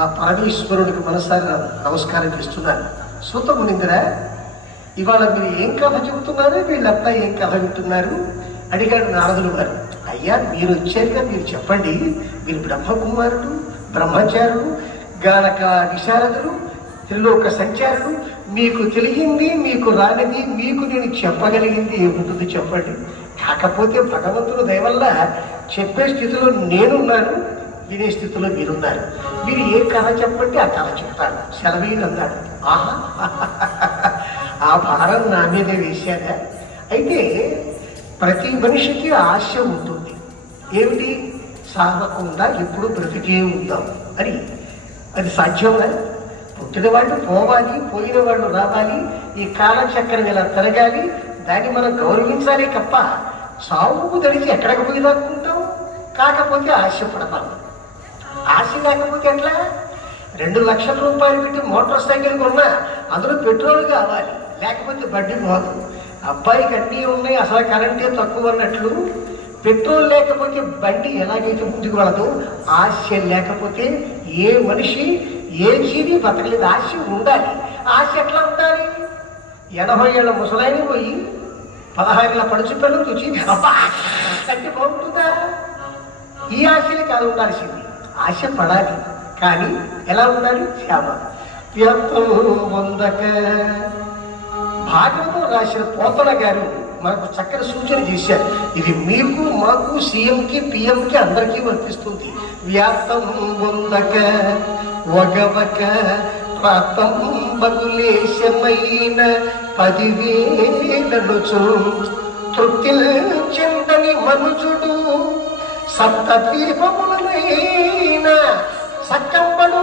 ఆ పరమేశ్వరుడికి మనసారా నమస్కారం చేస్తున్నాను. సూత మునిందిరా, ఇవాళ మీరు ఏం కథ చెబుతున్నారు, వీళ్ళంతా ఏం కథ వింటున్నారు అడిగాడు నారదులు వారు. అయ్యా, మీరు వచ్చారుగా, మీరు చెప్పండి. మీరు బ్రహ్మకుమారుడు, బ్రహ్మచారుడు, గానక విశారదులు, త్రిలోక సంచారుడు. మీకు తెలియంది, మీకు రానిది, మీకు నేను చెప్పగలిగింది ఏముంటుంది చెప్పండి. కాకపోతే భగవంతుడు దయ వల్ల చెప్పే స్థితిలో నేనున్నాను, వినే స్థితిలో మీరున్నారు. మీరు ఏ కథ చెప్పండి ఆ కథ చెప్తాను, సెలవీలు అన్నాడు. ఆహా, ఆ భారం నా మీదే వేశారా? అయితే ప్రతి మనిషికి ఆశ ఉంటుంది. ఏమిటి? సాగకుండా ఎప్పుడు బ్రతికే ఉందాం అని. అది సాధ్యమా? పుట్టిన వాళ్ళు పోవాలి, పోయిన వాళ్ళు రావాలి, ఈ కాలచక్రం ఇలా తిరగాలి, దాన్ని మనం గౌరవించాలి తప్ప సాగుకు తడిచి ఎక్కడికి పోయి దాక్కుంటాం. కాకపోతే ఆశపడతాం. ఆశ లేకపోతే ఎట్లా? 2 లక్షల రూపాయలు పెట్టి మోటార్ సైకిల్ కొన్నా అందులో పెట్రోల్ కావాలి, లేకపోతే బండి పోదు. అబ్బాయికి అన్నీ ఉన్నాయి, అసలు కరెంటే తక్కువ అన్నట్లు పెట్రోల్ లేకపోతే బండి ఎలాగైతే ముందుకు వెళ్ళదు, ఆశ లేకపోతే ఏ మనిషి, ఏ జీవి బతకలేదు. ఆశ ఉండాలి. ఆశ ఎట్లా ఉండాలి? 80 ఏళ్ళ ముసలాయిని పోయి 16 ఏళ్ళ పడుచు పిల్లలు చూసి అబ్బా కంటే బాగుంటుందా? ఈ ఆశలే కాదు ఉండాల్సింది. ఆశ పడాలి, కానీ ఎలా ఉండాలి? శ్యామ వందక. భాగవతం రాసిన పోతన గారు మనకు చక్కని సూచన చేశారు. ఇది మీకు, మాకు, సీఎంకి, పిఎంకి అందరికీ వర్తిస్తుంది. వ్యాప్తం వందక వగవక ప్రాప్తం బగులేశమైన 10,000 తృప్తి చెందని మనుజుడు సప్తద్వీపములనైనా సక్కంబడు.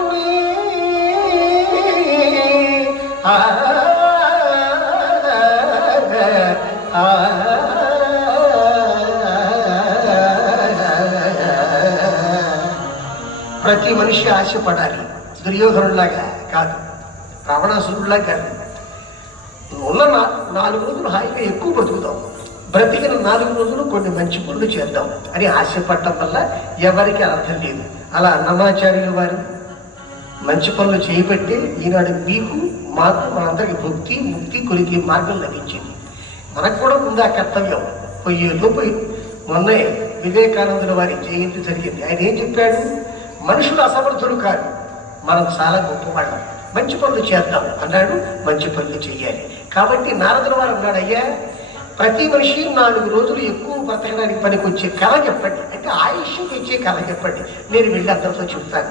ప్రతి మనిషి ఆశపడాలి. దుర్యోధనులాగా కాదు, రావణాసురుడిలా కాదు. ఉన్న 4 రోజులు హాయిగా ఎక్కువ బతుకుతాం, బ్రతికిన 4 రోజులు కొన్ని మంచి పనులు చేద్దాం అని ఆశపడటం వల్ల ఎవరికి అర్థం లేదు. అలా అన్నమాచార్యులు వారు మంచి పనులు చేయబట్టే ఈనాడు మీకు, మాకు, మనందరికి భక్తి, ముక్తి కొలికే మార్గం లభించింది. మనకు కూడా ఉంది ఆ కర్తవ్యం. పోయి మొన్నే వివేకానందుల వారి జయంతి జరిగింది. ఆయన ఏం చెప్పాడు? మనుషులు అసమర్థులు కాదు, మనం చాలా గొప్పవాళ్ళం, మంచి పనులు చేద్దాం అన్నాడు. మంచి పనులు చెయ్యాలి. కాబట్టి నారదుల వారు అన్నాడు, అయ్యా, ప్రతి మనిషి 4 రోజులు ఎక్కువ బ్రతకడానికి పనికి వచ్చే కథ చెప్పండి అంటే ఆయుష్ తెచ్చే కథ చెప్పండి, నేను వెళ్ళి అందరితో చెప్తాను.